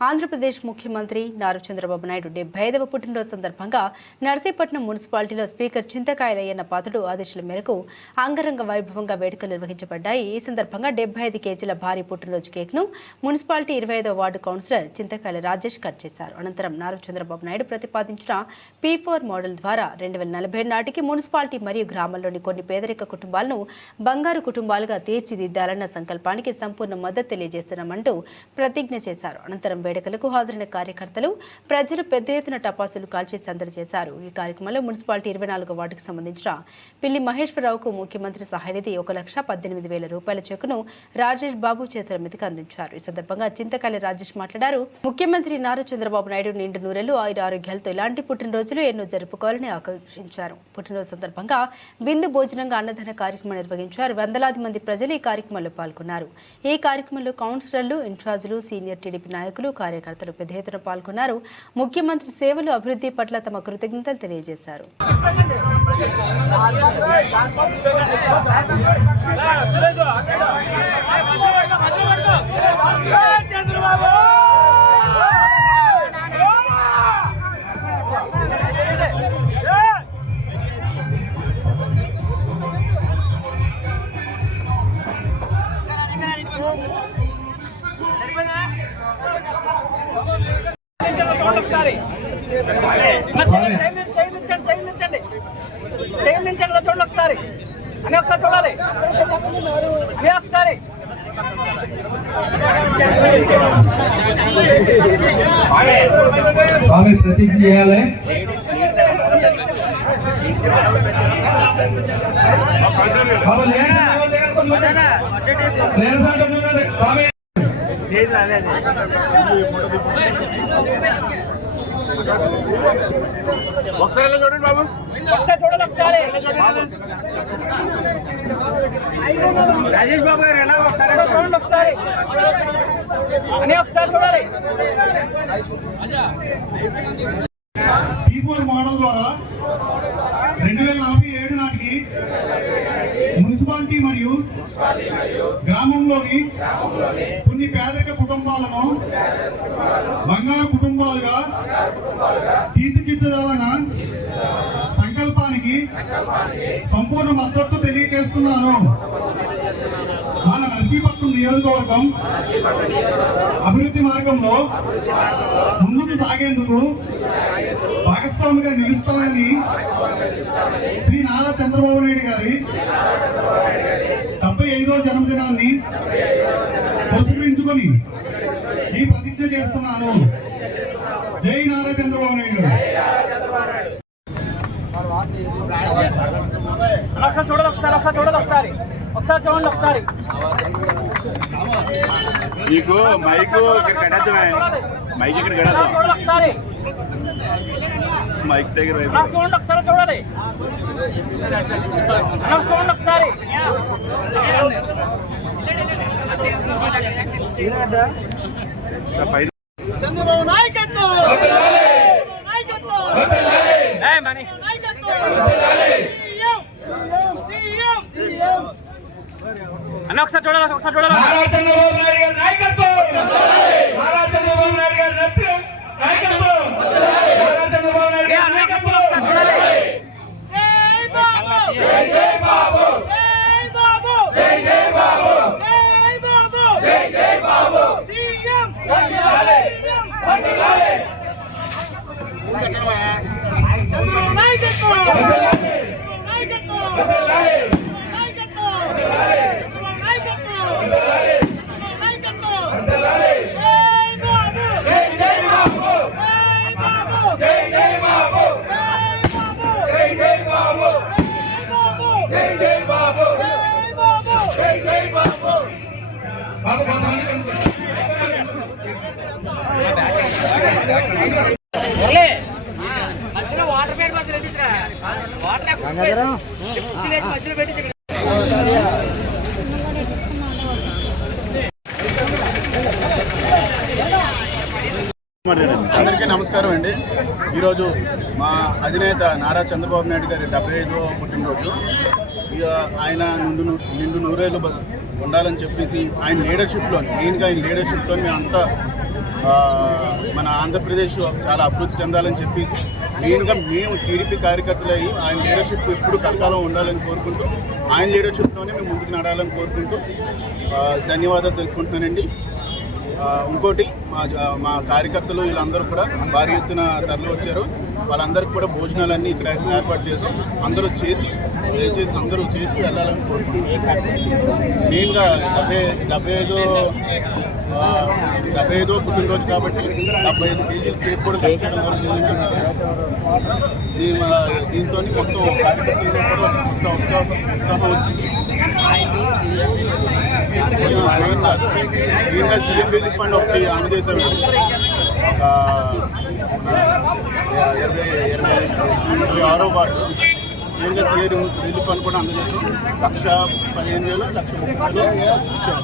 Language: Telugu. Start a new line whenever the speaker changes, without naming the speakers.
ఆంధ్రప్రదేశ్ ముఖ్యమంత్రి నారా చంద్రబాబు నాయుడు డెబ్బై ఐదవ పుట్టినరోజు సందర్భంగా నర్సీపట్నం మున్సిపాలిటీలో స్పీకర్ చింతకాయలయ్యన్న పాత్రుడు ఆదేశాల మేరకు అంగరంగ వైభవంగా వేడుకలు నిర్వహించబడ్డాయి. ఈ సందర్భంగా డెబ్బై ఐదు కేజీల భారీ పుట్టినరోజు కేక్ను మున్సిపాలిటీ ఇరవై ఐదవ ward councillor Chintakayala Rajesh cut చేశారు. అనంతరం నారా చంద్రబాబు నాయుడు ప్రతిపాదించిన పీ ఫోర్ మోడల్ ద్వారా రెండు వేల నలభై నాటికి మున్సిపాలిటీ మరియు గ్రామాల్లోని కొన్ని పేదరిక కుటుంబాలను బంగారు కుటుంబాలుగా తీర్చిదిద్దాలన్న సంకల్పానికి సంపూర్ణ మద్దతు తెలియజేస్తున్నామంటూ ప్రతిజ్ఞ చేశారు. అనంతరం వేడుకలకు హాజరైన కార్యకర్తలు ప్రజలు పెద్ద ఎత్తున టపాసులు కాల్చి సందడి చేశారు. ఈ కార్యక్రమంలో మున్సిపాలిటీ ఇరవై నాలుగో వార్డుకు సంబంధించిన పిల్లి మహేశ్వరరావుకు ముఖ్యమంత్రి సహాయనిధి ఒక లక్ష పద్దెనిమిది వేల రూపాయల చెక్కును రాజేష్ బాబు చేతుల మీదకి అందించారు. ఈ సందర్భంగా చింతకాలి రాజేష్ మాట్లాడారు. ముఖ్యమంత్రి నారా చంద్రబాబు నాయుడు నిండు నూరెలు ఆయుర ఆరోగ్యాలతో ఇలాంటి పుట్టినరోజులు ఎన్నో జరుపుకోవాలని ఆకాంక్షించారు. పుట్టినరోజు సందర్భంగా బిందు భోజనంగా అన్నదాన కార్యక్రమం నిర్వహించారు. వందలాది మంది ప్రజలు ఈ కార్యక్రమంలో పాల్గొన్నారు. ఈ కార్యక్రమంలో కౌన్సిలర్లు ఇన్ఛార్జీలు సీనియర్ టీడీపీ నాయకులు కార్యకర్తలు పెద్ద ఎత్తున పాల్గొన్నారు. ముఖ్యమంత్రి సేవలు అభివృద్ధి పట్ల తమ కృతజ్ఞతలు తెలియజేశారు.
చంద్రబాబు! ఒకసారి. నా చేయి- చేయి దించండి, చేయి దించండి, చేయి దించండి. చేయి దించండి, ఇలా చూడండి ఒకసారి. అని ఒకసారి చూడాలి. అని ఒకసారి.
ప్రతిజ్ఞ చేయాలి. స్వామి
ఒకసారి చూడండి బాబు? ఒకసారి చూడాలి ఒకసారి. రాజేష్ బాబు గారు ఎలా ఒకసారి చూడండి ఒకసారి. అని ఒకసారి చూడాలి.
పీపుల్ మోడల్ ద్వారా రెండు వేల నలభై ఏడు నాటికి మున్సిపాలిటీ మరియు గ్రామంలోని కొన్ని పేదరిక కుటుంబాలను బంగారు కుటుంబాలుగా తీర్చిదిద్దాలన్న సంకల్పానికి సంపూర్ణ మద్దతు తెలియజేస్తున్నాను. మన నర్సీపట్నం నియోజకవర్గం అభివృద్ధి మార్గంలో ముందుకు సాగేందుకు భాగస్వామిగా నిలుస్తానని శ్రీ నారా చంద్రబాబు నాయుడు గారి డెబ్బై ఐదో జన్మదినాన్ని పురస్కరించుకొని ఈ ప్రతిజ్ఞ చేస్తున్నాను. జై నారా చంద్రబాబు నాయుడు
అలా ఒకసారి చూడాలి ఒకసారి ఒకసారి ఒకసారి. ఒకసారి చూడండి ఒకసారి.
నీకు మైక్ ఇక్కడ మైక్ ఇక్కడ
చూడాలి ఒకసారి.
మైక్ దగ్గర
చూడండి ఒకసారి చూడాలి. చూడండి ఒకసారి. చంద్రబాబు నాయకత్వం! అన్న ఒకసారి చూడాలి? ఒకసారి చూడాలి
నారా చంద్రబాబు నాయుడు గారి నాయకత్వం నారా చంద్రబాబు నాయుడు గారి నత్యం నాయకత్వం నారా చంద్రబాబు నాయుడు
ఏ
గారి
అన్న ఒకసారి
నాయకత్వం
ఒకసారి చూడాలి
జై జై బాబు జై జై బాబు జై జై బాబు వందనాలే వందనాలే వందనాలే వందనాలే జై జై బాబు జై జై బాబు జై జై బాబు జై జై బాబు జై జై బాబు బాబు వందనాలే
అందరికీ నమస్కారం అండి. ఈరోజు మా అధినేత నారా చంద్రబాబు నాయుడు గారి డెబ్బై ఐదో పుట్టినరోజు. ఇక ఆయన నిండు నిండు నూరేళ్ళు ఉండాలని చెప్పేసి ఆయన లీడర్షిప్లో మెయిన్గా ఆయన లీడర్షిప్లో మేము అంతా మన ఆంధ్రప్రదేశ్ చాలా అభివృద్ధి చెందాలని చెప్పేసి మెయిన్గా మేము టీడీపీ కార్యకర్తలు ఆయన లీడర్షిప్ ఎప్పుడు కలకాలం ఉండాలని కోరుకుంటూ ఆయన లీడర్షిప్లోనే మేము ముందుకు నడాలని కోరుకుంటూ ధన్యవాదాలు తెలుపుకుంటున్నానండి. ఇంకోటి మా మా కార్యకర్తలు వీళ్ళందరూ కూడా భారీ ఎత్తున తరలి వచ్చారు వాళ్ళందరికీ కూడా భోజనాలన్నీ ఇక్కడ ఏర్పాటు చేసాం. అందరూ చేసి చేసి అందరూ చేసి వెళ్ళాలని కోరుకుంటున్నాం. మెయిన్గా డెబ్బై డెబ్బై ఐదు డెబ్బై ఐదో పుట్టినరోజు కాబట్టి డెబ్బై ఐదు కేజీలు కేక్ కూడా కట్టడం జరిగింది దీంతో మొత్తం కార్యకర్తలు కూడా మొత్తం ఉత్సాహం ఉత్సాహం వచ్చింది. దీనిగా సీఎం రిలీఫ్ ఫండ్ ఒకటి అందజేశాము ఒక ఇరవై ఇరవై ఇరవై ఆరో వార్డు దీనిగా సీఎం రిలీఫ్ ఫండ్ కూడా అందజేసాం లక్ష పదిహేను వేలు లక్ష ముప్పై వేలు ఇచ్చాం.